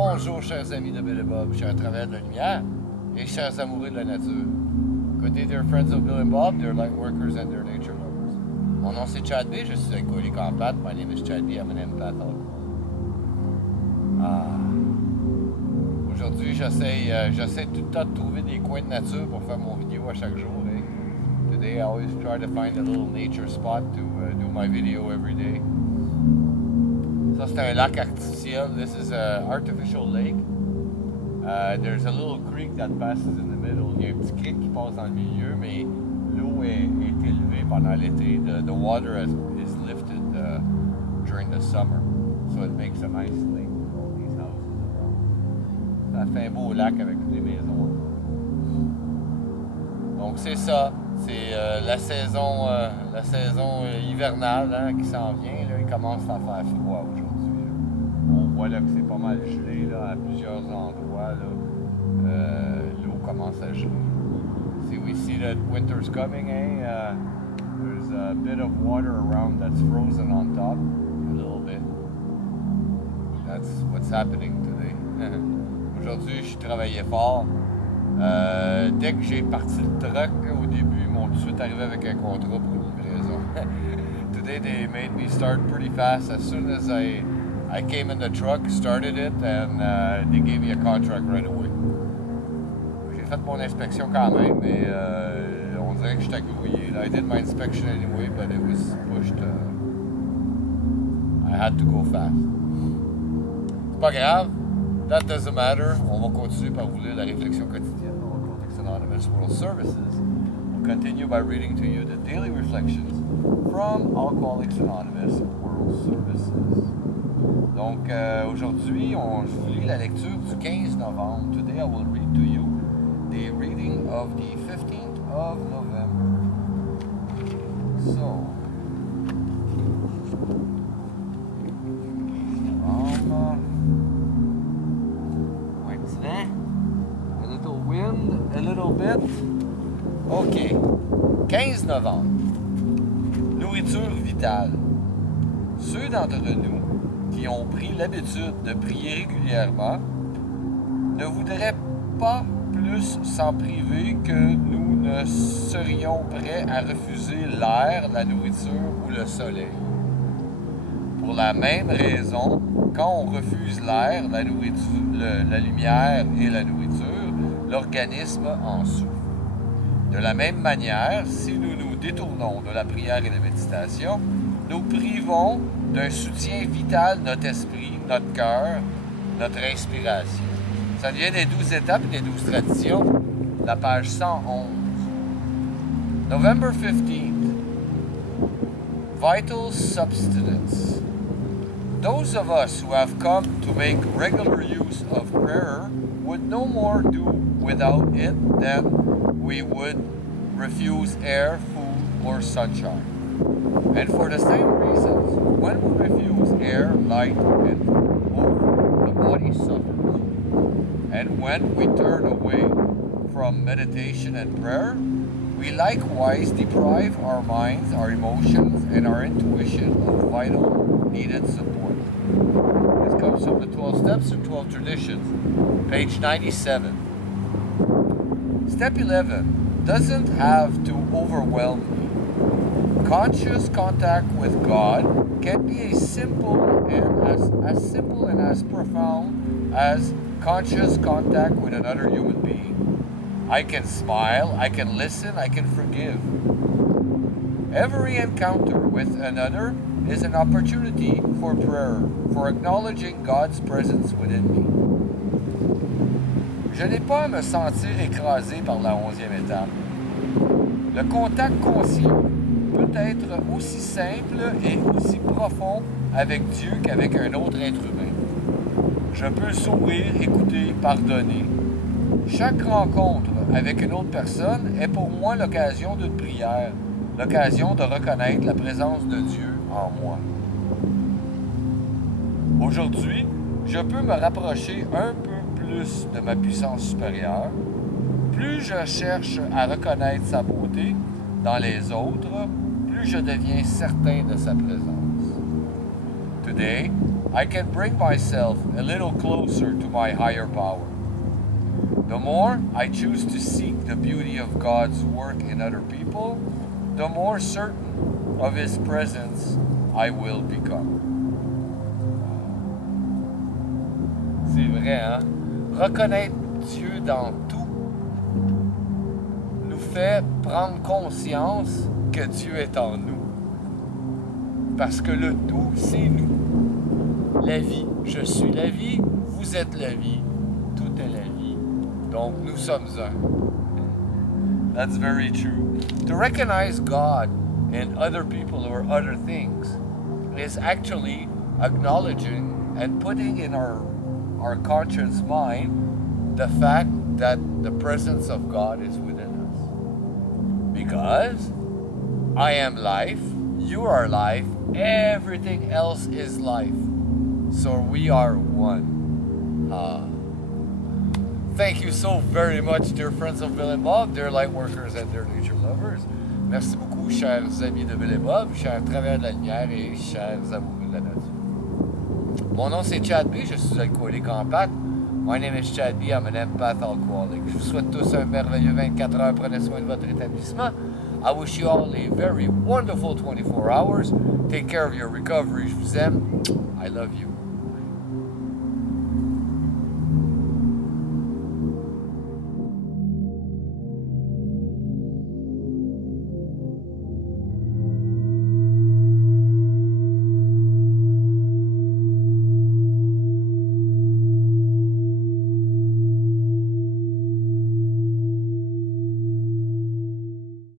Bonjour, chers amis de Bill et Bob, chers travailleurs de la lumière et chers amoureux de la nature. Good day, dear friends of Bill and Bob, dear light workers and dear nature lovers. Mon nom c'est Chad B, je suis alcoolique en pâte. My name is Chad B, I'm an empath alcoholic. Aujourd'hui, j'essaie tout le temps de trouver des coins de nature pour faire mon vidéo à chaque jour. Today, I always try to find a little nature spot to do my video every day. Ça, c'est un lac artificiel. This is an artificial lake. There's a little creek that passes in the middle. Il y a un petit creek qui passe dans le milieu, mais l'eau est élevée pendant l'été. The water is lifted during the summer. So it makes a nice lake with all these houses around. Ça fait un beau lac avec toutes les maisons. Donc c'est ça. C'est la saison hivernale qui s'en vient. Là, il commence à faire froid aujourd'hui. On voit là que c'est pas mal gelé là, à plusieurs endroits. L'eau commence à geler. See, we see that winter's coming. There's a bit of water around that's frozen on top. A little bit. That's what's happening today. Aujourd'hui, je travaillais fort. Dès que j'ai parti le truck au début, ils m'ont tout de suite arrivé avec un contrat pour une livraison. Today they made me start pretty fast. As soon as I came in the truck, started it, and they gave me a contract right away. J'ai fait mon inspection quand même, mais on dirait que j'étais grouillé. I did my inspection anyway, but it was pushed. I had to go fast. C'est pas grave. That doesn't matter. On va continuer par vous lire la réflexion quotidienne. Alcooliques Anonymes World Services. We'll continue by reading to you the daily reflections from Alcooliques Anonymous World Services. Donc aujourd'hui, je vous lis la lecture du 15 novembre. Today I will read to you the reading of the 15th of November. So, a little wind, a little bit. OK. 15 novembre. Nourriture vitale. Ceux d'entre nous qui ont pris l'habitude de prier régulièrement ne voudraient pas plus s'en priver que nous ne serions prêts à refuser l'air, la nourriture ou le soleil. Pour la même raison, quand on refuse l'air, la nourriture, la lumière et la nourriture, l'organisme en souffre. De la même manière, si nous nous détournons de la prière et de la méditation, nous privons d'un soutien vital notre esprit, notre cœur, notre inspiration. Ça vient des 12 étapes et des 12 traditions, la page 111. November 15th. Vital substance. Those of us who have come to make regular use of prayer would no more do without it than we would refuse air, food, or sunshine. And for the same reasons, when we refuse air, light, and food, the body suffers. And when we turn away from meditation and prayer, we likewise deprive our minds, our emotions, and our intuition of vital, needed support. This comes from the 12 Steps and 12 Traditions, page 97. Step 11 doesn't have to overwhelm me. Conscious contact with God can be as simple and as profound as conscious contact with another human being. I can smile, I can listen, I can forgive. Every encounter with another is an opportunity for prayer, for acknowledging God's presence within me. Je n'ai pas à me sentir écrasé par la 11e étape. Le contact conscient peut être aussi simple et aussi profond avec Dieu qu'avec un autre être humain. Je peux sourire, écouter, pardonner. Chaque rencontre avec une autre personne est pour moi l'occasion d'une prière, l'occasion de reconnaître la présence de Dieu en moi. Aujourd'hui, je peux me rapprocher un peu plus de ma puissance supérieure. Plus je cherche à reconnaître sa beauté dans les autres, plus je deviens certain de sa présence. day, I can bring myself a little closer to my higher power. The more I choose to seek the beauty of God's work in other people, the more certain of His presence I will become. C'est vrai, hein? Reconnaître Dieu dans tout nous fait prendre conscience que Dieu est en nous. Parce que le tout, c'est nous. La vie, je suis la vie, vous êtes la vie, tout est la vie. Donc nous sommes un. That's very true. To recognize God in other people or other things is actually acknowledging and putting in our conscious mind the fact that the presence of God is within us. Because I am life, you are life, everything else is life. So we are one. Thank you so very much, dear friends of Bill and Bob, dear light workers and dear nature lovers. Merci beaucoup, chers amis de Bill et Bob, chers travailleurs de la lumière et chers amoureux de la nature. Mon nom c'est Chad B, je suis alcoolique en pâte. My name is Chad B, I'm an empath alcoholic. Je vous souhaite tous un merveilleux 24 heures, prenez soin de votre rétablissement. I wish you all a very wonderful 24 hours. Take care of your recovery. Je vous aime. I love you.